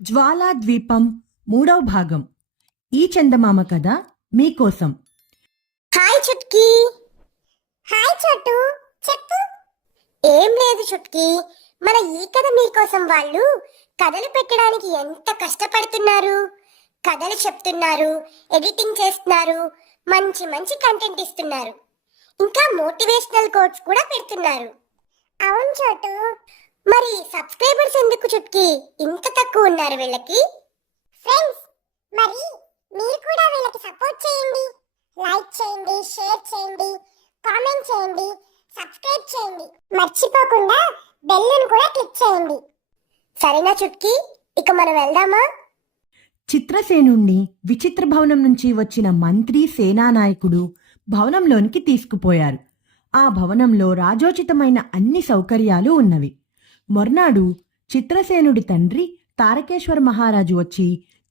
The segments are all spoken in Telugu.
జ్వాలా ద్వీపం 3వ భాగం. ఈ చందమామ కథ మీకోసం. హాయ్ చుట్కీ. హాయ్ చోటు, చెప్పు. ఏం లేదు చుట్కీ, మన ఈ కథ మీకోసం వాళ్ళు కథలు పెట్టడానికి ఎంత కష్టపడుతున్నారు. కథలు చెప్తున్నారు, ఎడిటింగ్ చేస్తున్నారు, మంచి మంచి కంటెంట్ ఇస్తున్నారు, ఇంకా మోటివేషనల్ కోట్స్ కూడా పెడుతున్నారు. అవును చోటు, మరి సబ్స్క్రైబర్స్ ఎందుకు చుట్కీ ఇంత తక్కువ ఉన్నారు వీళ్ళకి? ఫ్రెండ్స్, మరి మీరు కూడా వీళ్ళకి సపోర్ట్ చేయండి. లైక్ చేయండి, షేర్ చేయండి, కామెంట్ చేయండి, సబ్స్క్రైబ్ చేయండి, మర్చిపోకుండా బెల్లును కూడా క్లిక్ చేయండి. సరేనా చుట్కీ, ఇక మనం వెళ్దామా? చిత్రసేనుణ్ణి విచిత్ర భవనం నుంచి వచ్చిన మంత్రి సేనానాయకుడు భవనంలోనికి తీసుకుపోయారు. ఆ భవనంలో రాజోచితమైన అన్ని సౌకర్యాలు ఉన్నవి. మొర్నాడు చిత్రసేనుడి తండ్రి తారకేశ్వర మహారాజు వచ్చి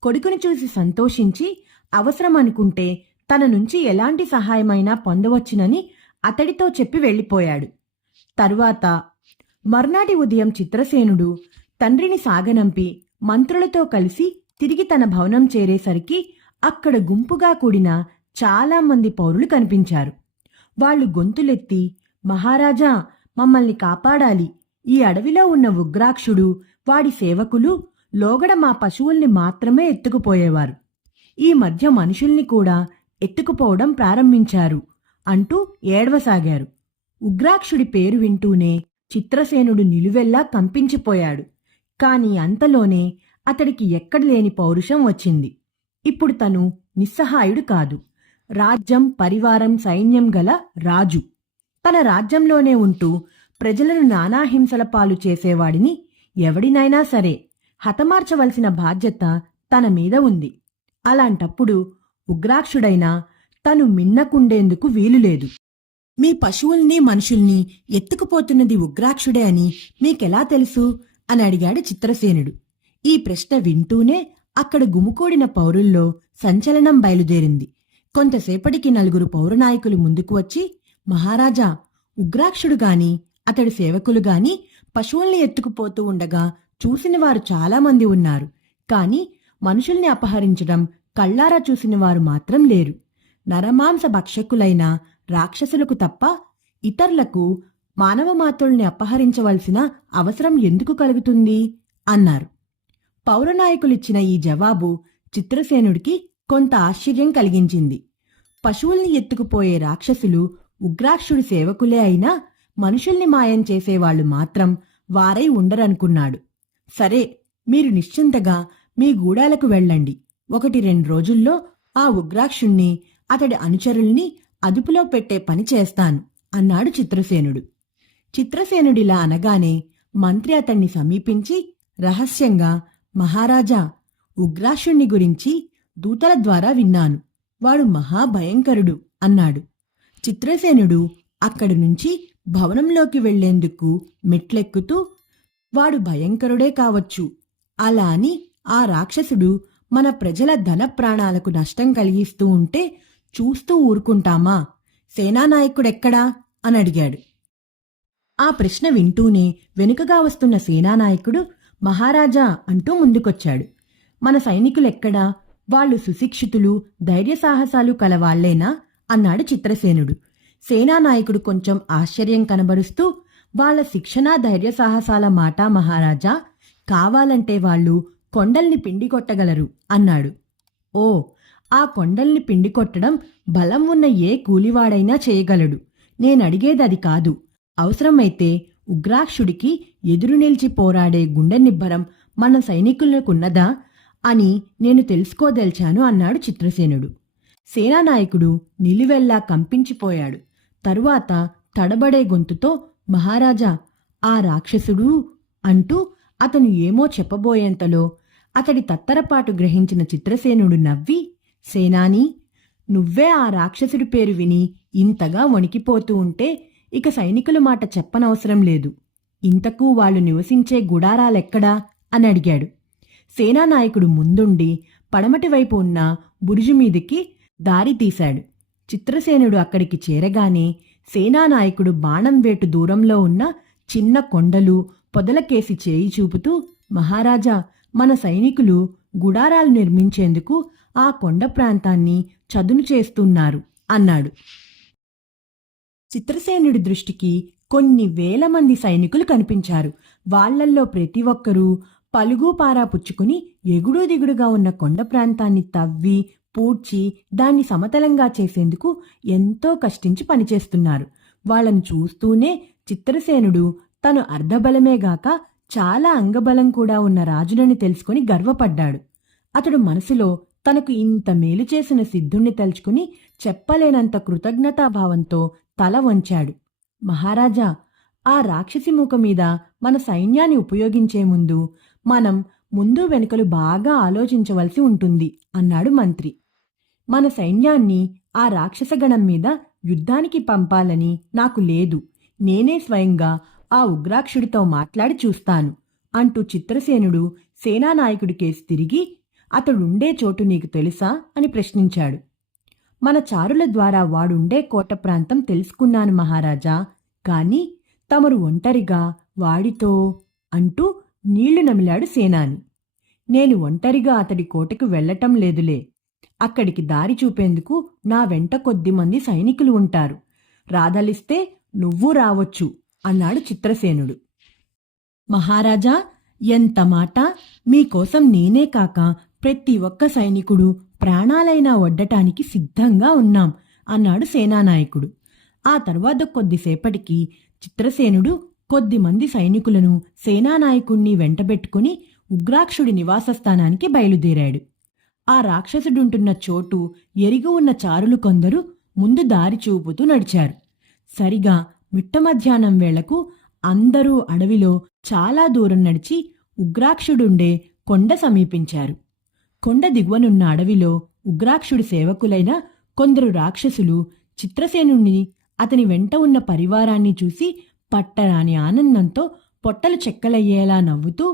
కొడుకుని చూసి సంతోషించి అవసరం అనుకుంటే తన నుంచి ఎలాంటి సహాయమైనా పొందవచ్చునని అతడితో చెప్పి వెళ్ళిపోయాడు. తరువాత మర్నాటి ఉదయం చిత్రసేనుడు తండ్రిని సాగనంపి మంత్రులతో కలిసి తిరిగి తన భవనం చేరేసరికి అక్కడ గుంపుగా కూడిన చాలామంది పౌరులు కనిపించారు. వాళ్ళు గొంతులెత్తి, మహారాజా, మమ్మల్ని కాపాడాలి, ఈ అడవిలో ఉన్న ఉగ్రాక్షుడు, వాడి సేవకులు లోగడ మా పశువుల్ని మాత్రమే ఎత్తుకుపోయేవారు. ఈ మధ్య మనుషుల్ని కూడా ఎత్తుకుపోవడం ప్రారంభించారు అంటూ ఏడవసాగారు. ఉగ్రాక్షుడి పేరు వింటూనే చిత్రసేనుడు నిలువెల్లా కంపించిపోయాడు. కాని అంతలోనే అతడికి ఎక్కడలేని పౌరుషం వచ్చింది. ఇప్పుడు తను నిస్సహాయుడు కాదు, రాజ్యం, పరివారం, సైన్యం గల రాజు. తన రాజ్యంలోనే ఉంటూ ప్రజలను నానాహింసల పాలు చేసేవాడిని ఎవడినైనా సరే హతమార్చవలసిన బాధ్యత తన మీద ఉంది. అలాంటప్పుడు ఉగ్రాక్షుడైనా తను మిన్నకుండేందుకు వీలులేదు. మీ పశువుల్ని, మనుషుల్ని ఎత్తుకుపోతున్నది ఉగ్రాక్షుడే అని మీకెలా తెలుసు అని అడిగాడు చిత్రసేనుడు. ఈ ప్రశ్న వింటూనే అక్కడ గుమికూడిన పౌరుల్లో సంచలనం బయలుదేరింది. కొంతసేపటికి నలుగురు పౌరనాయకులు ముందుకు వచ్చి, మహారాజా, ఉగ్రాక్షుడు గాని అతడి సేవకులు గాని పశువుల్ని ఎత్తుకుపోతూ ఉండగా చూసినవారు చాలామంది ఉన్నారు. కాని మనుషుల్ని అపహరించడం కళ్ళారా చూసినవారు మాత్రం లేరు. నరమాంస భక్షకులైన రాక్షసులకు తప్ప ఇతరులకు మానవ మాతృల్ని అపహరించవలసిన అవసరం ఎందుకు కలుగుతుంది అన్నారు. పౌరనాయకులిచ్చిన ఈ జవాబు చిత్రసేనుడికి కొంత ఆశ్చర్యం కలిగించింది. పశువుల్ని ఎత్తుకుపోయే రాక్షసులు ఉగ్రాక్షుడి సేవకులే అయినా మనుషుల్ని మాయం చేసేవాళ్లు మాత్రం వారై ఉండరనుకున్నాడు. సరే, మీరు నిశ్చింతగా మీ గూడాలకు వెళ్ళండి. 1-2 రోజుల్లో ఆ ఉగ్రాక్షుణ్ణి, అతడి అనుచరుల్ని అదుపులో పెట్టే పని చేస్తాను అన్నాడు చిత్రసేనుడు. చిత్రసేనుడిలా అనగానే మంత్రి అతన్ని సమీపించి రహస్యంగా, మహారాజా, ఉగ్రాక్షుణ్ణి గురించి దూతల ద్వారా విన్నాను. వాడు మహాభయంకరుడు అన్నాడు. చిత్రసేనుడు అక్కడి నుంచి భవనంలోకి వెళ్లేందుకు మెట్లెక్కుతూ, వాడు భయంకరుడే కావచ్చు, అలా అని ఆ రాక్షసుడు మన ప్రజల ధన ప్రాణాలకు నష్టం కలిగిస్తూ ఉంటే చూస్తూ ఊరుకుంటామా? సేనానాయకుడెక్కడా అని అడిగాడు. ఆ ప్రశ్న వింటూనే వెనుకగా వస్తున్న సేనానాయకుడు మహారాజా అంటూ ముందుకొచ్చాడు. మన సైనికులెక్కడా? వాళ్ళు సుశిక్షితులు, ధైర్యసాహసాలు కలవాళ్లేనా అన్నాడు చిత్రసేనుడు. సేనానాయకుడు కొంచెం ఆశ్చర్యం కనబరుస్తూ, వాళ్ల శిక్షణా ధైర్యసాహసాల మాట మహారాజా, కావాలంటే వాళ్ళు కొండల్ని పిండికొట్టగలరు అన్నాడు. ఓ, ఆ కొండల్ని పిండికొట్టడం బలం ఉన్న ఏ కూలివాడైనా చేయగలడు. నేనడిగేదది కాదు. అవసరమైతే ఉగ్రాక్షుడికి ఎదురు నిలిచి పోరాడే గుండె నిబ్బరం మన సైనికులకున్నదా అని నేను తెలుసుకోదలిచాను అన్నాడు చిత్రసేనుడు. సేనానాయకుడు నిలువెల్లా కంపించిపోయాడు. తరువాత తడబడే గొంతుతో, మహారాజా, ఆ రాక్షసుడు అంటూ అతను ఏమో చెప్పబోయేంతలో అతడి తత్తరపాటు గ్రహించిన చిత్రసేనుడు నవ్వి, సేనాని, నువ్వే ఆ రాక్షసుడి పేరు విని ఇంతగా వణికిపోతూ ఉంటే ఇక సైనికుల మాట చెప్పనవసరం లేదు. ఇంతకు వాళ్ళు నివసించే గుడారాలెక్కడా అని అడిగాడు. సేనానాయకుడు ముందుండి పడమటి వైపు ఉన్న బురుజు మీదికి దారి తీశాడు. చిత్రసేనుడు అక్కడికి చేరగానే సేనానాయకుడు బాణం వేటు దూరంలో ఉన్న చిన్న కొండలు, పొదలకేసి చేయి చూపుతూ, మహారాజా, మన సైనికులు గుడారాలు నిర్మించేందుకు ఆ కొండ ప్రాంతాన్ని చదును చేస్తున్నారు అన్నాడు. చిత్రసేనుడి దృష్టికి కొన్ని వేల మంది సైనికులు కనిపించారు. వాళ్ళల్లో ప్రతి ఒక్కరూ పలుగు పారా పుచ్చుకుని ఎగుడు దిగుడుగా ఉన్న కొండ ప్రాంతాన్ని తవ్వి పూడ్చి దాన్ని సమతలంగా చేసేందుకు ఎంతో కష్టించి పనిచేస్తున్నారు. వాళ్ళను చూస్తూనే చిత్రసేనుడు తను అర్ధబలమేగాక చాలా అంగబలం కూడా ఉన్న రాజులని తెలుసుకుని గర్వపడ్డాడు. అతడు మనసులో తనకు ఇంత మేలు చేసిన సిద్ధుణ్ణి తలుచుకుని చెప్పలేనంత కృతజ్ఞతాభావంతో తల వంచాడు. మహారాజా, ఆ రాక్షసి మూక మీద మన సైన్యాన్ని ఉపయోగించే ముందు మనం ముందు వెనుకలు బాగా ఆలోచించవలసి ఉంటుంది అన్నాడు మంత్రి. మన సైన్యాన్ని ఆ రాక్షసగణం మీద యుద్ధానికి పంపాలని నాకు లేదు. నేనే స్వయంగా ఆ ఉగ్రాక్షుడితో మాట్లాడి చూస్తాను అంటూ చిత్రసేనుడు సేనానాయకుడికేసి తిరిగి, అతడుండే చోటు నీకు తెలుసా అని ప్రశ్నించాడు. మన చారుల ద్వారా వాడుండే కోట ప్రాంతం తెలుసుకున్నాను మహారాజా, కాని తమరు ఒంటరిగా వాడితో అంటూ నీళ్లు నమిలాడు సేనాని. నేను ఒంటరిగా అతడి కోటకు వెళ్లటం లేదులే. అక్కడికి దారి చూపేందుకు నా వెంట కొద్దిమంది సైనికులు ఉంటారు. రాధలిస్తే నువ్వూ రావచ్చు అన్నాడు చిత్రసేనుడు. మహారాజా, ఎంత మాట! మీకోసం నేనే కాక ప్రతి ఒక్క సైనికుడు ప్రాణాలైనా ఒడ్డటానికి సిద్ధంగా ఉన్నాం అన్నాడు సేనానాయకుడు. ఆ తర్వాత కొద్దిసేపటికి చిత్రసేనుడు కొద్దిమంది సైనికులను సేనానాయకుణ్ణి వెంటబెట్టుకుని ఉగ్రాక్షుడి నివాసస్థానానికి బయలుదేరాడు. ఆ రాక్షసుడుంటున్న చోటు ఎరిగి ఉన్న చారులు కొందరు ముందు దారి చూపుతూ నడిచారు. సరిగా మిట్ట మధ్యాహ్నం వేళకు అందరూ అడవిలో చాలా దూరం నడిచి ఉగ్రాక్షుడుండే కొండ సమీపించారు. కొండ దిగువనున్న అడవిలో ఉగ్రాక్షుడి సేవకులైన కొందరు రాక్షసులు చిత్రసేనుణ్ణి, అతని వెంట ఉన్న పరివారాన్ని చూసి పట్టరాని ఆనందంతో పొట్టలు చెక్కలయ్యేలా నవ్వుతూ,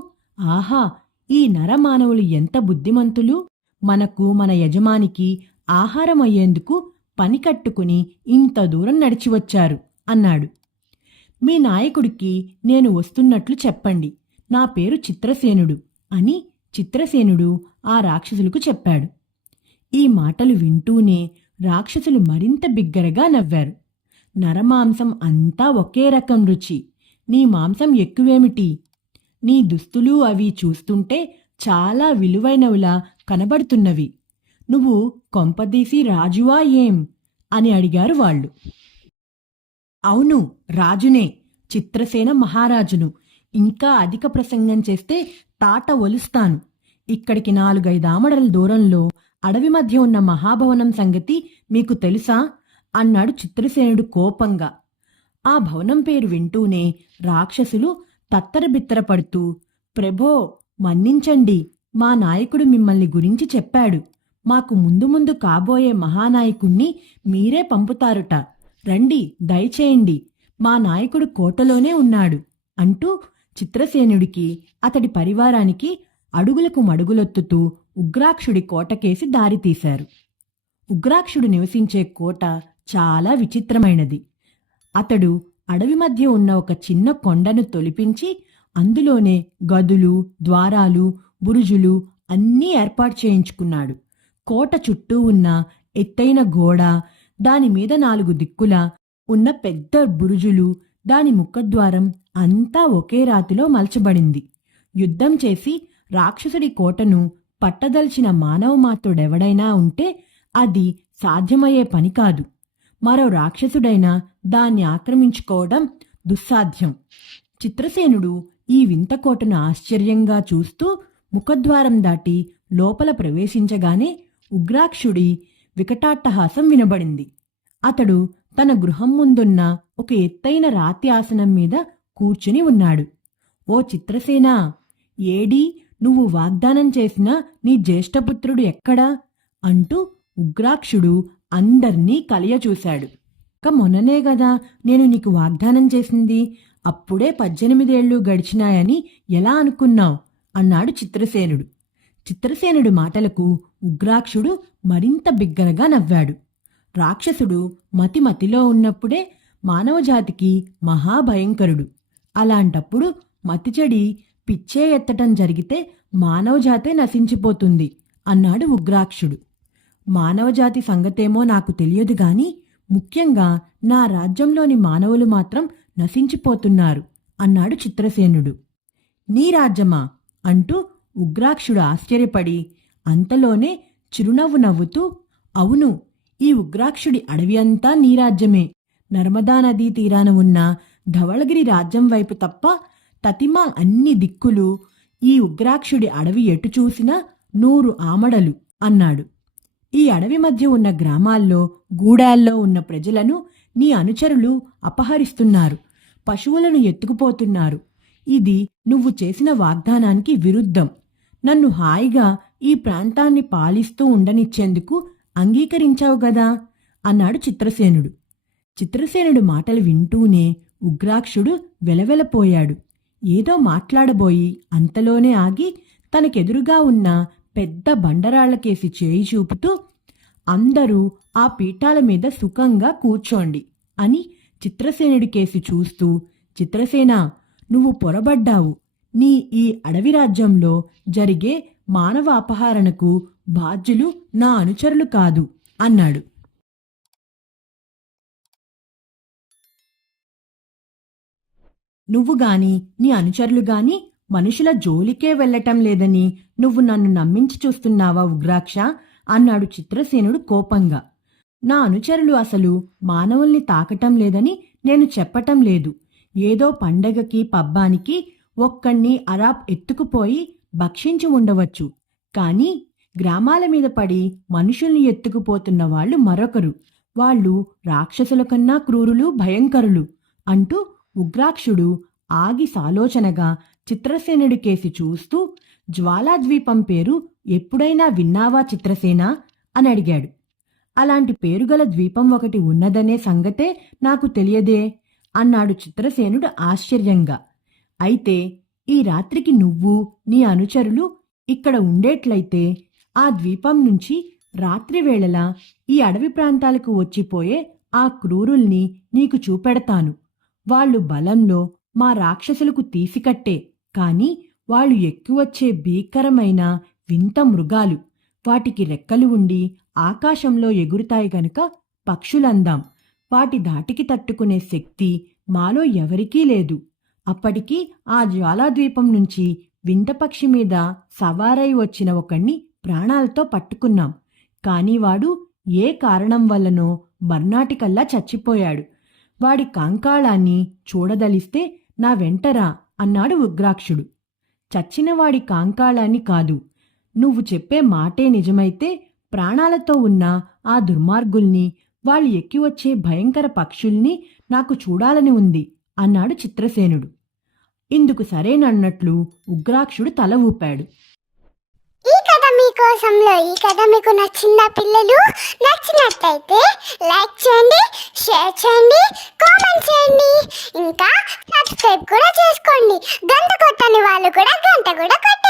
ఆహా, ఈ నరమానవులు ఎంత బుద్ధిమంతులు! మనకు మన యజమానికి ఆహారం అయ్యేందుకు పని కట్టుకుని ఇంత దూరం నడిచివచ్చారు అన్నాడు. మీ నాయకుడికి నేను వస్తున్నట్లు చెప్పండి. నా పేరు చిత్రసేనుడు అని చిత్రసేనుడు ఆ రాక్షసులకు చెప్పాడు. ఈ మాటలు వింటూనే రాక్షసులు మరింత బిగ్గరగా నవ్వారు. నరమాంసం అంతా ఒకే రకం రుచి. నీ మాంసం ఎక్కువేమిటి? నీ దుస్తులు అవి చూస్తుంటే చాలా విలువైనవిలా కనబడుతున్నవి. నువ్వు కొంపదీసి రాజువా ఏం అని అడిగారు వాళ్ళు. అవును, రాజునే, చిత్రసేన మహారాజును. ఇంకా అధిక ప్రసంగం చేస్తే తాట ఒలుస్తాను. ఇక్కడికి 4-5 ఆమడల దూరంలో అడవి మధ్య ఉన్న మహాభవనం సంగతి మీకు తెలుసా అన్నాడు చిత్రసేనుడు కోపంగా. ఆ భవనం పేరు వింటూనే రాక్షసులు తత్తరబిత్తరపడుతూ, ప్రభో, మన్నించండి, మా నాయకుడు మిమ్మల్ని గురించి చెప్పాడు. మాకు ముందు ముందు కాబోయే మహానాయకుణ్ణి మీరే పంపుతారుట. రండి, దయచేయండి, మా నాయకుడు కోటలోనే ఉన్నాడు అంటూ చిత్రసేనుడికి, అతడి పరివారానికి అడుగులకు మడుగులొత్తుతూ ఉగ్రాక్షుడి కోటకేసి దారితీశారు. ఉగ్రాక్షుడు నివసించే కోట చాలా విచిత్రమైనది. అతడు అడవి మధ్య ఉన్న ఒక చిన్న కొండను తొలిపించి అందులోనే గదులు, ద్వారాలు, బురుజులు అన్నీ ఏర్పాటు చేయించుకున్నాడు. కోట చుట్టూ ఉన్న ఎత్తైన గోడ, దానిమీద 4 దిక్కులా ఉన్న పెద్ద బురుజులు, దాని ముఖద్వారం అంతా ఒకే రాతిలో మలచబడింది. యుద్ధం చేసి రాక్షసుడి కోటను పట్టదల్చిన మానవమాత్రుడెవడైనా ఉంటే అది సాధ్యమయ్యే పని కాదు. మరో రాక్షసుడైనా దాన్ని ఆక్రమించుకోవడం దుస్సాధ్యం. చిత్రసేనుడు ఈ వింత కోటను ఆశ్చర్యంగా చూస్తూ ముఖద్వారం దాటి లోపల ప్రవేశించగానే ఉగ్రాక్షుడి వికటాట్టహాసం వినబడింది. అతడు తన గృహం ముందున్న ఒక ఎత్తైన రాతి ఆసనం మీద కూర్చుని ఉన్నాడు. ఓ చిత్రసేనా, ఏడీ నువ్వు వాగ్దానం చేసిన నీ జ్యేష్ఠపుత్రుడు ఎక్కడా అంటూ ఉగ్రాక్షుడు అందర్నీ కలియచూశాడు. మొన్ననే గదా నేను నీకు వాగ్దానం చేసింది, అప్పుడే 18 ఏళ్ళు గడిచినాయని ఎలా అనుకున్నావు అన్నాడు చిత్రసేనుడు. చిత్రసేనుడి మాటలకు ఉగ్రాక్షుడు మరింత బిగ్గరగా నవ్వాడు. రాక్షసుడు మతిలో ఉన్నప్పుడే మానవజాతికి మహాభయంకరుడు. అలాంటప్పుడు మతిచెడి పిచ్చే ఎత్తటం జరిగితే మానవజాతే నశించిపోతుంది అన్నాడు ఉగ్రాక్షుడు. మానవజాతి సంగతేమో నాకు తెలియదు గాని ముఖ్యంగా నా రాజ్యంలోని మానవులు మాత్రం నశించిపోతున్నారు అన్నాడు చిత్రసేనుడు. నీ రాజ్యమా అంటూ ఉగ్రాక్షుడు ఆశ్చర్యపడి అంతలోనే చిరునవ్వు నవ్వుతూ, అవును, ఈ ఉగ్రాక్షుడి అడవి అంతా నీ రాజ్యమే. నర్మదా నదీ తీరాన ఉన్న ధవళగిరి రాజ్యం వైపు తప్ప తతిమా అన్ని దిక్కులు ఈ ఉగ్రాక్షుడి అడవి ఎటు చూసినా 100 ఆమడలు అన్నాడు. ఈ అడవి మధ్య ఉన్న గ్రామాల్లో గూడాల్లో ఉన్న ప్రజలను నీ అనుచరులు అపహరిస్తున్నారు, పశువులను ఎత్తుకుపోతున్నారు. ఇది నువ్వు చేసిన వాగ్దానానికి విరుద్ధం. నన్ను హాయిగా ఈ ప్రాంతాన్ని పాలిస్తూ ఉండనిచ్చేందుకు అంగీకరించావు గదా అన్నాడు చిత్రసేనుడు. చిత్రసేనుడు మాటలు వింటూనే ఉగ్రాక్షుడు వెలవెలపోయాడు. ఏదో మాట్లాడబోయి అంతలోనే ఆగి తనకెదురుగా ఉన్న పెద్ద బండరాళ్లకేసి చేయి చూపుతూ, అందరూ ఆ పీఠాల మీద సుఖంగా కూర్చోండి అని చిత్రసేనుడికేసి చూస్తూ, చిత్రసేన, నువ్వు పొరబడ్డావు. నీ ఈ అడవి రాజ్యంలో జరిగే మానవ అపహరణకు బాధ్యులు నా అనుచరులు కాదు అన్నాడు. నువ్వు గాని నీ అనుచరులు గాని మనుషుల జోలికే వెళ్లటం లేదని నువ్వు నన్ను నమ్మించి చూస్తున్నావా ఉగ్రాక్ష అన్నాడు చిత్రసేనుడు కోపంగా. నా అనుచరులు అసలు మానవుల్ని తాకటం లేదని నేను చెప్పటం లేదు. ఏదో పండగకి పబ్బానికి ఒక్కణ్ణి అరాబ్ ఎత్తుకుపోయి భక్షించి ఉండవచ్చు. కాని గ్రామాల మీద పడి మనుషుల్ని ఎత్తుకుపోతున్న వాళ్ళు మరొకరు. వాళ్ళు రాక్షసుల కన్నా క్రూరులు, భయంకరులు అంటూ ఉగ్రాక్షుడు ఆగి సాలోచనగా చిత్రసేనుడికేసి చూస్తూ, జ్వాలాద్వీపం పేరు ఎప్పుడైనా విన్నావా చిత్రసేన అని అడిగాడు. అలాంటి పేరుగల ద్వీపం ఒకటి ఉన్నదనే సంగతే నాకు తెలియదే అన్నాడు చిత్రసేనుడు ఆశ్చర్యంగా. అయితే ఈ రాత్రికి నువ్వు నీ అనుచరులు ఇక్కడ ఉండేట్లయితే ఆ ద్వీపం నుంచి రాత్రివేళలా ఈ అడవి ప్రాంతాలకు వచ్చిపోయే ఆ క్రూరుల్ని నీకు చూపెడతాను. వాళ్ళు బలంలో మా రాక్షసులకు తీసికట్టే, కాని వాళ్ళు ఎక్కువచ్చే భీకరమైన వింత మృగాలు. వాటికి రెక్కలు ఉండి ఆకాశంలో ఎగురుతాయి గనుక పక్షులందాం. వాటి ధాటికి తట్టుకునే శక్తి మాలో ఎవరికీ లేదు. అప్పటికి ఆ జ్వాలాద్వీపం నుంచి వింతపక్షి మీద సవారై వచ్చిన ఒకణ్ణి ప్రాణాలతో పట్టుకున్నాం. కాని వాడు ఏ కారణం వల్లనో మర్నాటికల్లా చచ్చిపోయాడు. వాడి కంకాళాన్ని చూడదలిస్తే నా వెంటరా అన్నాడు ఉగ్రాక్షుడు. చచ్చినవాడి కాంకాళాన్ని కాదు, నువ్వు చెప్పే మాటే నిజమైతే ప్రాణాలతో ఉన్న ఆ దుర్మార్గుల్ని, వాళ్ళు ఎక్కివచ్చే భయంకర పక్షుల్ని నాకు చూడాలని ఉంది అన్నాడు చిత్రసేనుడు. ఇందుకు సరేనన్నట్లు ఉగ్రాక్షుడు తల ఊపాడు. ఈ కథ మీకోసంలో ఈ కథ మీకు నచ్చిందా పిల్లలు? నచ్చినట్లయితే లైక్ చేయండి, షేర్ చేయండి, కామెంట్ చేయండి, ఇంకా సబ్స్క్రైబ్ కూడా చేసుకోండి. గంట కొట్టని వాళ్ళు కూడా గంట కూడా కొట్టండి.